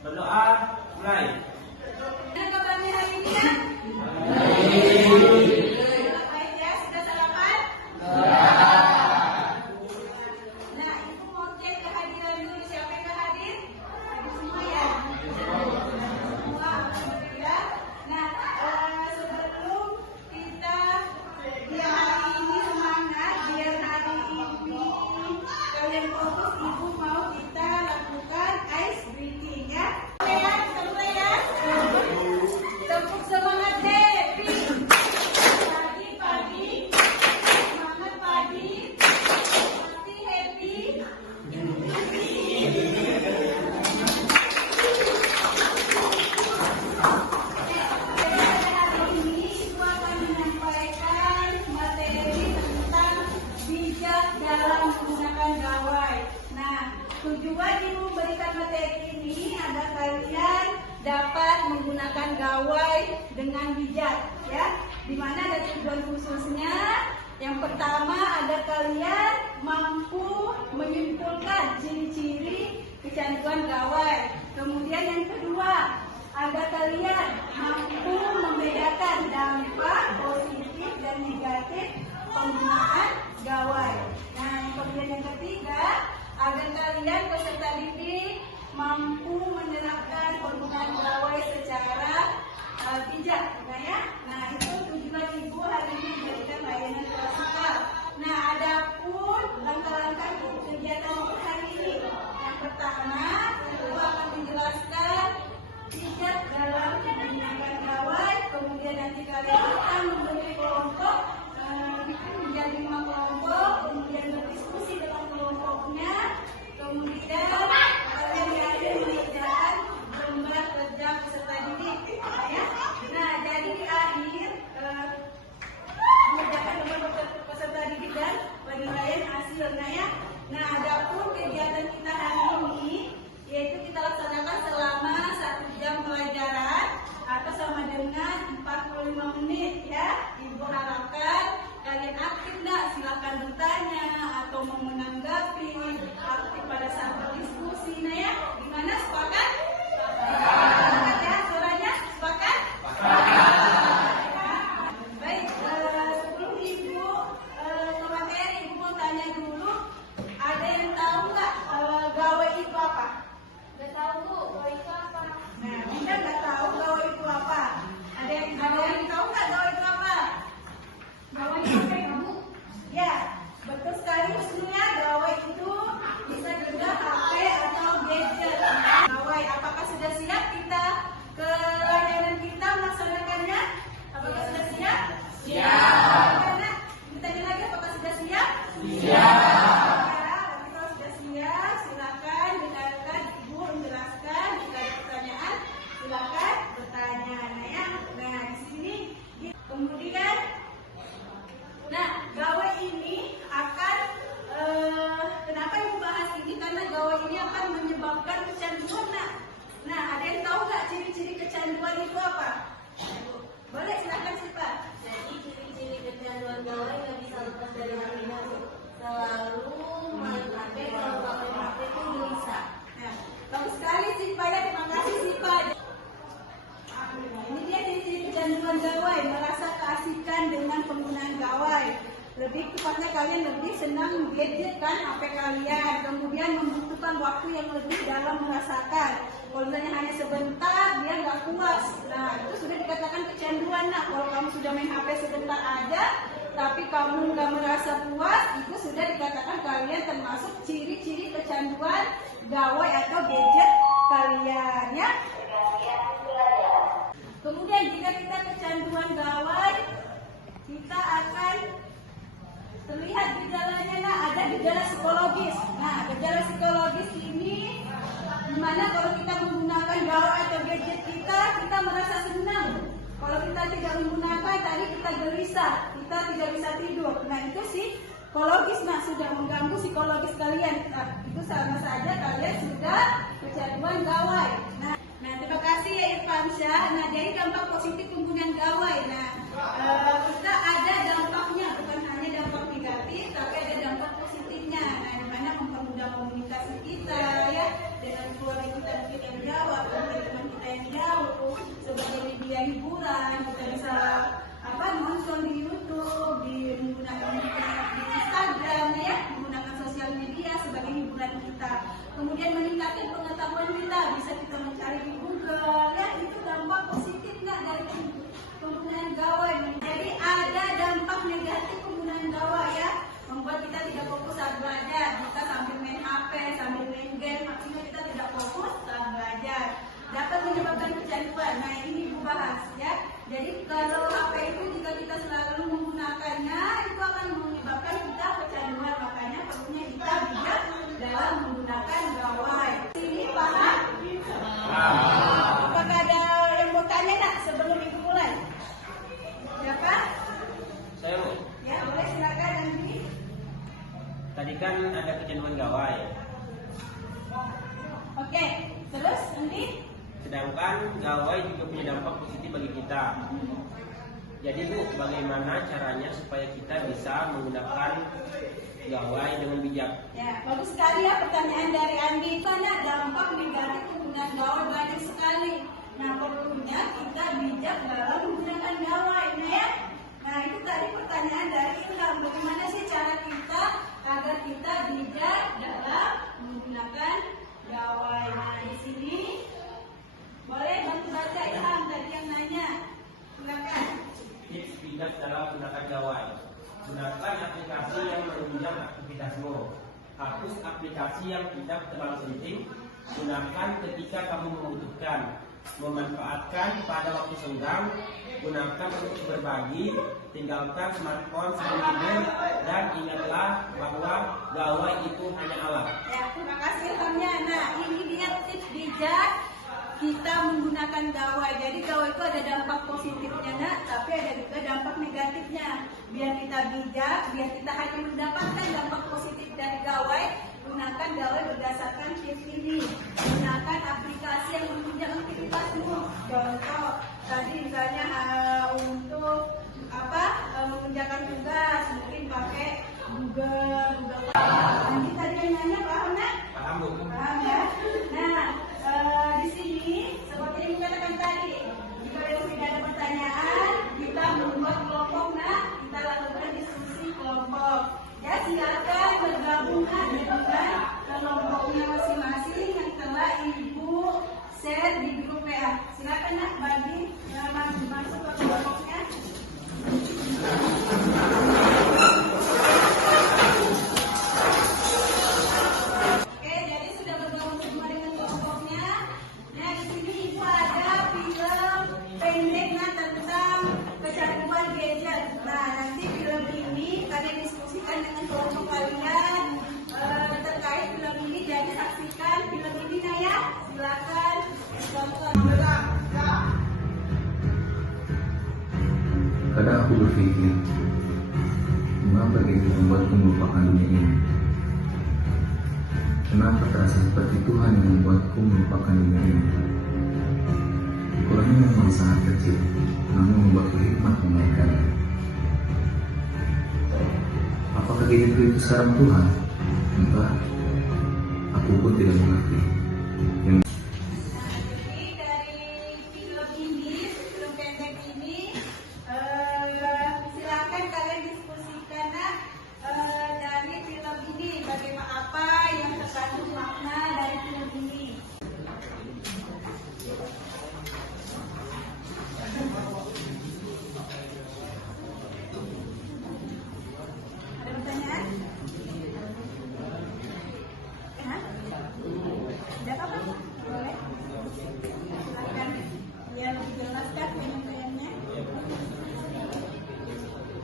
Berdoa, mulai. Kabarnya hari ini ya? Baik ya, sudah sarapan? Nah, ibu mau cek kehadiran dulu. Siapa yang hadir? Hadir semua ya? Semua, alhamdulillah. Nah, sebelum kita biar hari ini semangat, biar hari ini kalian fokus, ibu mau kita lakukan ice breathing ya. Oke ya, kita mulai ya. Tepuk semangat Devi. Pagi-pagi, semangat pagi, pasti happy. Hari ini ibu akan menyampaikan materi tentang bijak dalam menggunakan gawai. Nah, tujuan ibu berikan materi ini agar kalian dapat menggunakan gawai dengan bijak, ya. Dimana ada tujuan khususnya. Yang pertama, agar kalian mampu menyimpulkan ciri-ciri kecanduan gawai. Kemudian yang kedua, agar kalian mampu membedakan dampak positif dan negatif penggunaan gawai. Nah, kemudian yang ketiga, agar kalian peserta didik mampu menerapkan penggunaan gawai secara bijak, ya. Nah, itu tujuan ibu hari ini memberikan layanan klasikal. Nah, adapun langkah-langkah kegiatan ibu hari ini, yang pertama, ibu akan menjelaskan bijak dalam menggunakan gawai. Kemudian nanti kalian akan membentuk kelompok menjadi 5 kelompok, kemudian berdiskusi dengan kelompoknya, kemudian kalian diajar mengerjakan lomba kerja peserta didik, ya. Nah, jadi di akhir mengerjakan lomba peserta didik dan penilaian hasilnya, ya. Nah, adapun kegiatan kita hari ini yaitu kita laksanakan selama 1 jam pelajaran atau sama dengan 45 menit, ya. Ibu harapkan kalian aktif, nak, silakan bertanya atau mau menanggapi, aktif pada saat berdiskusi. Nah, ya, gimana, sepakat? Sepakat ya, suaranya sepakat? Baik, sebelum ibu ke materi, ibu mau tanya dulu, ada yang tahu nggak gawai itu apa? Nggak tahu, Bu, gawai itu apa? Nah, kita nggak tahu gawai itu apa. Ada yang tahu nggak gawai itu apa? Gawai itu apa, Ibu? Ya, betul sekali, maksudnya gawai itu bisa juga HP atau gadget. Gawai, apakah sudah siap kita ke layanan kita melaksanakannya? Apakah sudah siap? Siap. Karena ditanya lagi, apakah sudah siap? Siap. Kalau sudah siap, silakan dengarkan Ibu menjelaskan. Jika ada pertanyaan, silakan bertanya. Nah, ya. Nah, di sini kemudian, nah, gawai ini akan kenapa Ibu bahas ini? Karena gawai ini akan menyebabkan kecanduan. Nah, ada yang tahu nggak ciri-ciri kecanduan itu apa? Boleh, silakan Pak. Jadi ciri-ciri kecanduan gawai nggak bisa lepas dari HP. Selalu main HP, kalau nggak main HP itu gelisah. Nah, bagus sekali Sipa, ya. Terima kasih Sipa. Ini dia ciri-ciri kecanduan gawai, merasa keasikan dengan penggunaan gawai. Lebih tepatnya kalian lebih senang gadget kan, HP kalian. Kemudian membutuhkan waktu yang lebih dalam merasakan. Kalau misalnya hanya sebentar, dia nggak puas. Nah, itu sudah dikatakan kecanduan. Nah, kalau kamu sudah main HP sebentar aja, tapi kamu nggak merasa puas, itu sudah dikatakan kalian termasuk ciri-ciri kecanduan gawai atau gadget kalian, ya. Kemudian jika kita kecanduan gawai, kita akan terlihat gejalanya. Nah, ada gejala psikologis. Nah, gejala psikologis ini dimana kalau kita menggunakan gawai atau gadget kita merasa senang. Kalau kita tidak menggunakan, tadi kita gelisah, kita tidak bisa tidur. Nah, itu sih psikologis, nah, sudah mengganggu psikologis kalian. Nah, itu sama saja kalian sudah kecanduan gawai. Nah, terima kasih ya Irfansyah. Nah, jadi dampak positif penggunaan gawai. Nah, kita ada dampaknya, bukan hanya dampak negatif, tapi ada dampak positifnya. Nah, dimana mempermudah komunikasi kita, ya, dengan keluarga kita mungkin yang jauh. hiburan, kita bisa nonton di YouTube, menggunakan di Instagram ya, menggunakan sosial media sebagai hiburan kita. Kemudian meningkatkan pengetahuan kita, bisa kita mencari di Google ya, itu dampak positif nggak dari penggunaan gawai. Jadi ada dampak negatif penggunaan gawai ya, membuat kita tidak fokus saat belajar. Kita sambil main HP, sambil main game, maksudnya kita tidak fokus saat belajar. Dapat menyebabkan kecanduan. Nah ini Ibu bahas ya. Jadi kalau HP itu jika kita selalu menggunakannya, itu akan menyebabkan kita kecanduan. Makanya perlunya kita bijak dalam menggunakan gawai. Ini paham? Apakah ada yang mau tanya nak sebelum Ibu mulai? Siapa? Saya Bu. Ya boleh silakan Andi. Tadi kan ada kecanduan gawai. Oke, terus Andi? Sedangkan gawai juga punya dampak positif bagi kita. Jadi Bu, bagaimana caranya supaya kita bisa menggunakan gawai dengan bijak? Ya, bagus sekali ya pertanyaan dari Andi. Banyak dampak negatif penggunaan gawai banyak sekali. Nah, perlunya kita bijak dalam menggunakan gawai. Nah, ya. Nah, itu tadi pertanyaan dari Ilham. Bagaimana sih cara kita agar kita bijak dalam menggunakan gawai? Nah, di sini boleh bantu baca Ilham tadi yang nanya. Silakan. Tips bijak dalam menggunakan gawai. Gunakan aplikasi yang menunjang aktivitasmu. Hapus aplikasi yang tidak terlalu penting. Gunakan ketika kamu membutuhkan. Memanfaatkan pada waktu senggang. Gunakan untuk berbagi. Tinggalkan smartphone sebelum tidur. Dan ingatlah bahwa gawai itu hanya alat. Ya, terima kasih Ilhamnya. Nah, ini dia tips bijak kita menggunakan gawai. Jadi gawai itu ada dampak positifnya nak, tapi ada juga dampak negatifnya. Biar kita bijak, biar kita hanya mendapatkan dampak positif dari gawai, gunakan gawai berdasarkan tips ini. Gunakan aplikasi yang menunjang aktivitasmu. Contoh tadi misalnya untuk mengerjakan tugas, mungkin pakai Google. Nanti tadi yang nanya paham nak? Paham Bu? Paham ya? Nah, di sini seperti yang dikatakan tadi, jika tidak ada pertanyaan, kita membuat kelompok nak, kita lakukan diskusi kelompok. Ya silakan bergabung dengan kelompoknya masing-masing yang telah Ibu share di grup WA. Silakan nak bagi masuk ke kelompoknya. Oke, jadi sudah bergabung semua dengan kelompoknya. Nah, di sini Ibu ada film pendek tentang kecanduan gadget. Nah, nanti film ini kalian diskusikan dengan kelompok kalian terkait film ini. Jadi saksikan film ini nah ya. Silakan tonton. Kadang aku berpikir, mengapa itu membuatku melupakan dunia ini? Kenapa terasa seperti Tuhan yang membuatku melupakan dunia ini? Ukurannya memang sangat kecil, namun membuatku hikmat memainkannya. Apakah hidupku itu sarang Tuhan? Entah, aku pun tidak mengerti. Jadi dari film ini, film pendek ini, silakan kalian diskusikan dari film ini, bagaimana apa yang terkandung makna dari film ini. Ada pertanyaan? Hah? Ada apa-apa? Boleh? Silakan. Biar lebih jelas kan penyampaiannya.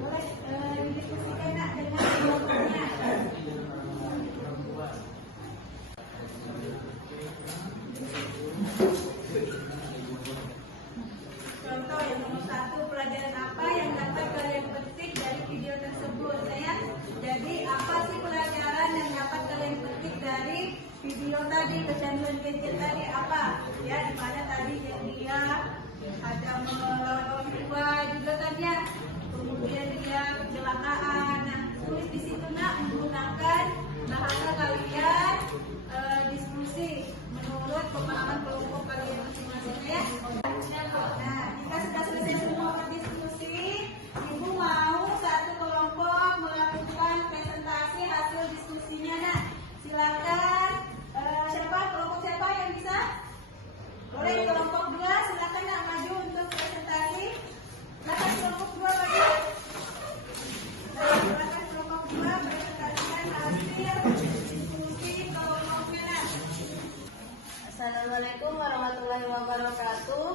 Boleh didiskusikan nak dengan kelompoknya. Contoh yang nomor 1, pelajaran apa yang dapat kalian petik dari video tersebut? Jadi apa sih pelajaran yang dapat kalian petik dari video tadi, kecanduan gadget tadi apa? Ya, di mana tadi yang dia ada melawan orang tua juga kan ya. Kemudian dia kecelakaan. Nah, tulis di situ nak menggunakan bahasa kalian diskusi menurut pemahaman kelompok kalian masing-masing ya. Nah, jika Assalamualaikum warahmatullahi wabarakatuh.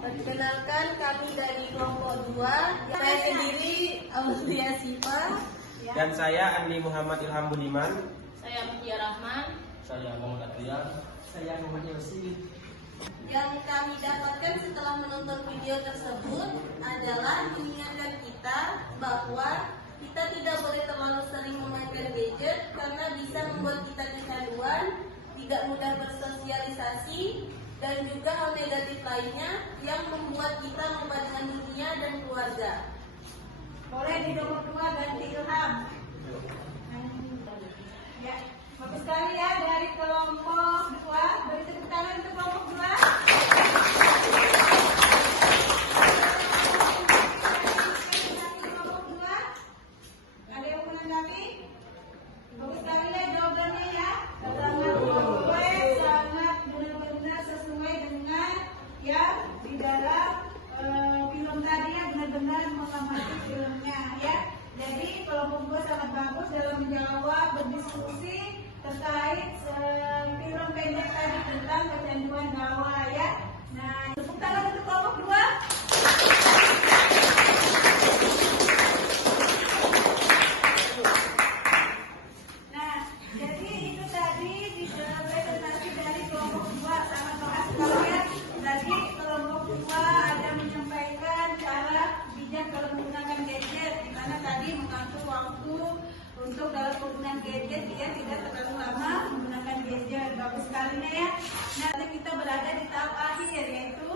Perkenalkan, kami dari kelompok 2. Saya sendiri Aulia Siva. Dan saya Andi Muhammad Ilham Budiman. Saya Mutia Rahman. Saya Muhammad Adrian. Saya Muhammad Yosi. Yang kami dapatkan setelah menonton video tersebut adalah mengingatkan kita bahwa kita tidak boleh terlalu sering memainkan gadget karena bisa membuat kita kecanduan, tidak mudah bersosialisasi, dan juga hal negatif lainnya yang membuat kita lupa dengan dunia dan keluarga. Boleh di nomor 2 ganti Ilham. Ya, bagus sekali ya dari kelompok 2. Beri tepuk tangan untuk kelompok 2. Kelompok 2. Ada yang menanggapi? Bagus sekali ya jawabannya ya. Sangat benar-benar sesuai dengan yang di dalam film tadi ya, benar-benar mengamati filmnya ya. Jadi kelompok 2 sangat bagus dalam menjawab, berdiskusi terkait film pendek tadi tentang kecanduan gawai ya. Nah, tepuk tangan untuk kelompok 2. Nah, jadi itu tadi di dalam presentasi dari kelompok 2 sangat bagus sekali ya. Tadi kelompok 2 ada menyampaikan cara bijak dalam menggunakan gadget, di mana tadi mengatur waktu untuk dalam penggunaan gadget dia tidak terlalu lama menggunakan gadget. Bagus sekali ya. Nah, nanti kita berada di tahap akhir yaitu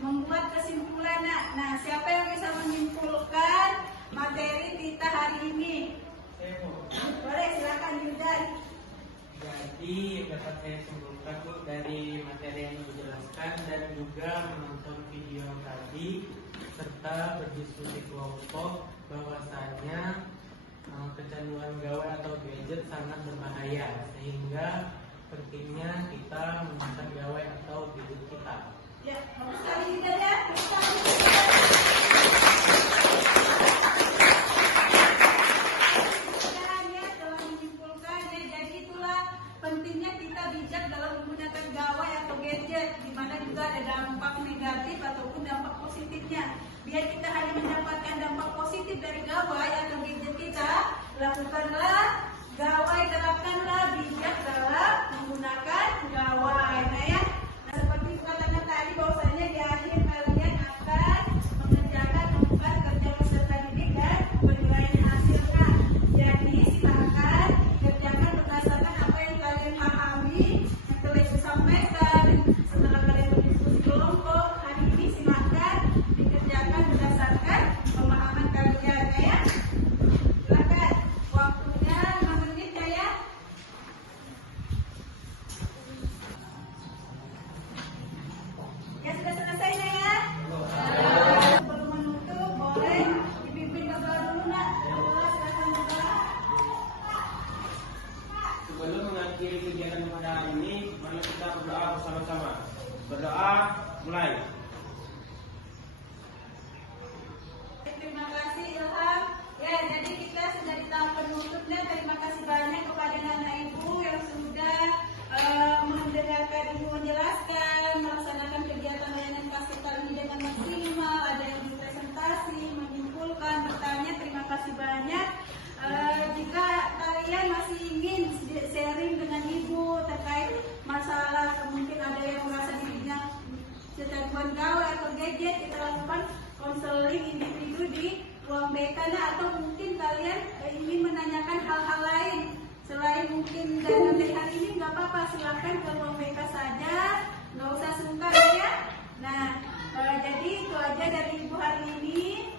membuat kesimpulan. Nah, siapa yang bisa menyimpulkan materi kita hari ini? Boleh, silakan Yudan. Jadi dapat saya simpulkan dari materi yang dijelaskan dan juga menonton video tadi serta berdiskusi kelompok bahwasanya kecanduan gawai atau gadget sangat berbahaya sehingga pentingnya kita menggunakan gawai atau gadget kita. Ya, bagus sekali Yudan ya. Pentingnya kita bijak dalam menggunakan gawai atau gadget, di mana juga ada dampak negatif ataupun dampak positifnya. Biar kita hanya mendapatkan dampak positif dari gawai atau gadget kita, lakukanlah gawai, terapkanlah bijak dalam menggunakan gawai. Nah ya, nah, seperti katakan tadi bahwasanya di akhir kalian akan mengerjakan membuat kerja peserta didik dan penilaian hasilnya. Jadi silakan kerjakan berdasarkan apa yang kalian pahami, yang telah disampaikan. Setelah kalian berdiskusi kelompok hari ini, silakan dikerjakan berdasarkan pemahaman kalian ya. Silakan, waktunya 5 menit ya. Ya sudah selesai ya. Sebelum menutup boleh dipimpin berdoa dulu nak. Silakan berdoa. Sebelum mengakhiri kegiatan pada hari ini, mari kita berdoa bersama-sama. Berdoa, mulai. Terima kasih Ilham. Ya, jadi kita sudah di tahap penutupnya. Terima kasih banyak kepada anak ibu yang sudah mendengarkan ibu menjelaskan, melaksanakan kegiatan layanan kasih kali ini dengan maksimal. Ada yang berpresentasi, menyimpulkan, bertanya. Terima kasih banyak. Jika kalian masih ingin sharing dengan ibu terkait masalah, mungkin ada yang merasa dirinya kecanduan gawai atau gadget, kita lakukan konseling individu di ruang BK. Atau mungkin kalian ingin menanyakan hal-hal lain selain mungkin dari materi hari ini, nggak apa-apa, silahkan ke ruang BK saja, nggak usah sungkan ya. Nah, jadi itu aja dari ibu hari ini.